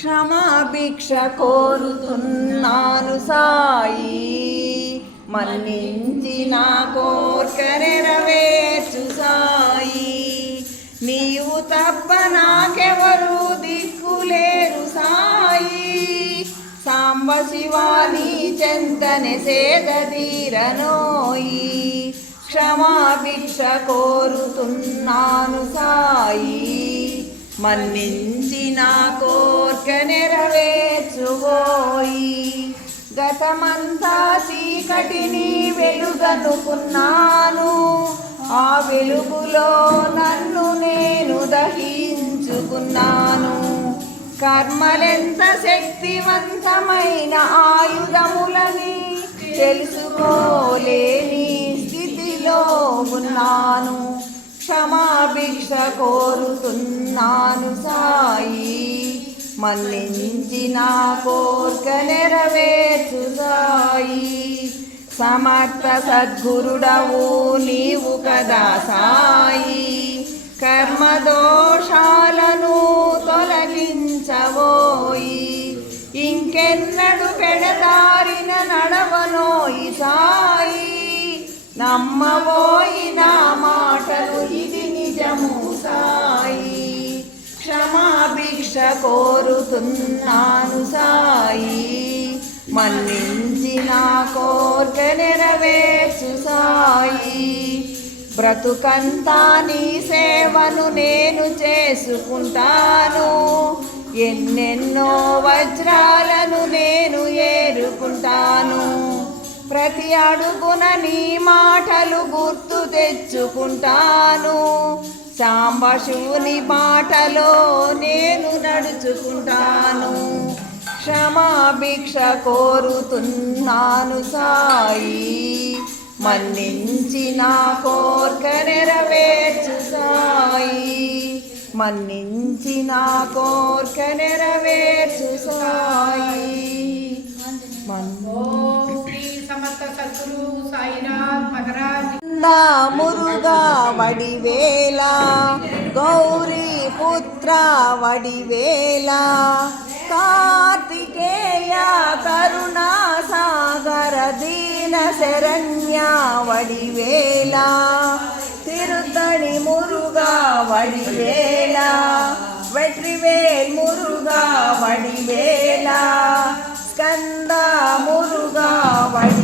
క్షమాభిక్ష కోరుతున్నాను సాయి. మన్నించి నా కోర్క సాయి. నీవు తప్ప నాకెవరు దిక్కులేరు సాయి. సాంబ శివాని చెంతనే సేద తీరనోయి క్షమాభిక్ష కోరుతున్నాను సాయి. మన్నించిన కోర్క నెరవేర్చువోయి. గతమంతా చీకటిని వెలుగనుకున్నాను. ఆ వెలుగులో నన్ను నేను దహించుకున్నాను. కర్మలెంత శక్తివంతమైన ఆయుధములని తెలుసుకోలేని స్థితిలో ఉన్నాను. క్షమాభిక్ష కోరుతున్నాను సాయి. మన్నించి నా కోర్క నెరవేర్చు సాయి. సమర్థ సద్గురుడవు నీవు కదా సాయి. కర్మదోషాలను తొలగించవోయి ఇంకెన్నడు పెడదారిన నడవనోయి సాయి. నమ్మవోయి నా మాట కోరుతున్నాను సాయి. మన్నించి నా కోర్క నెరవేర్చు సాయి. బ్రతుకంతా నీ సేవను నేను చేసుకుంటాను. ఎన్నెన్నో వజ్రాలను నేను ఏరుకుంటాను. ప్రతి అడుగున నీ మాటలు గుర్తు తెచ్చుకుంటాను. సాంబశివుని బాటలో నేను నడుచుకుంటాను. క్షమాభిక్ష కోరుతున్నాను సాయి. మన్నించి నా కోర్క నెరవేర్చు సాయి. మన్నించి నా కోర్క నెరవేర్చు సాయి. మన్నో సమర్థ సద్గురు సాయినాథ్ మహారాజ్. మురుగా వడివేల గౌరీ పుత్ర వడివేల కార్తికేయ కరుణా సాగర దీన శరణ్య వడివేల తిరుతణి మురుగా వడివేల వెట్రివేల్ మురుగా వడివేల స్కంద మురుగా వడి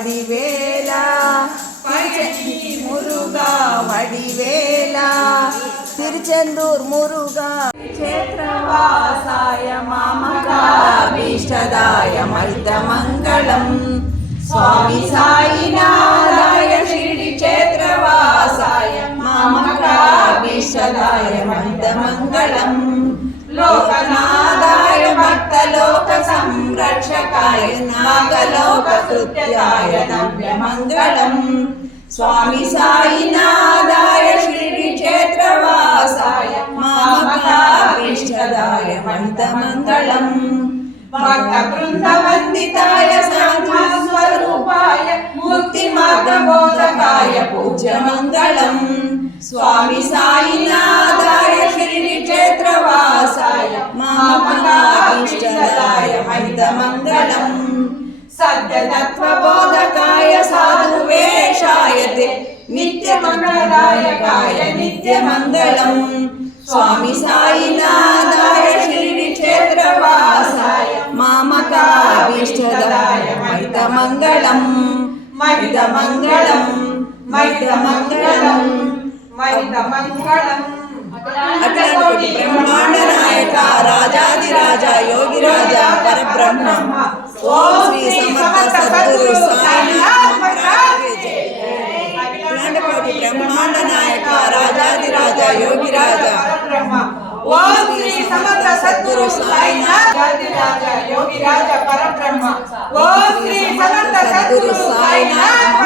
వడివేల తిరుచని మురుగా వడివేల తిరుచెందూర్ మురుగా. క్షేత్రవాసాయ మామకాభీష్టదాయ మంగళం స్వామి సాయి సంరక్షకాయ నాగలోక కృత్యాయ నవ్యమంగళం స్వామి సాయినాథాయ శ్రీ క్షేత్రవాసాయ మామకాభీష్టదాయ మంగళం భక్త బృంద వందితాయ స్వరూపాయ ముక్తి మార్గబోధకాయ సత్యతత్వబోధకాయ సాధువేషాయ తే నిత్యమంగళదాయకాయ నిత్యమంగళం స్వామి సాయినాథాయ శ్రీ క్షేత్రవాసాయ మామకాభీష్టదాయ మైతమంగళం మైతమంగళం మైతమంగళం మైతమంగళం అట్లాంటి బ్రహ్మాండ నాయక సమర్థ సద్గురు సాయినాథ్ మహారాజ్ కి జై. ఇలాంటి బ్రహ్మాండ నాయక రాజాది రాజా యోగి రాజా ఓం శ్రీ సమర్థ సద్గురు సాయినాథ్ రాజ యోగి రాజ పరబ్రహ్మ ఓం శ్రీ సమర్థ సద్గురు సాయినాథ్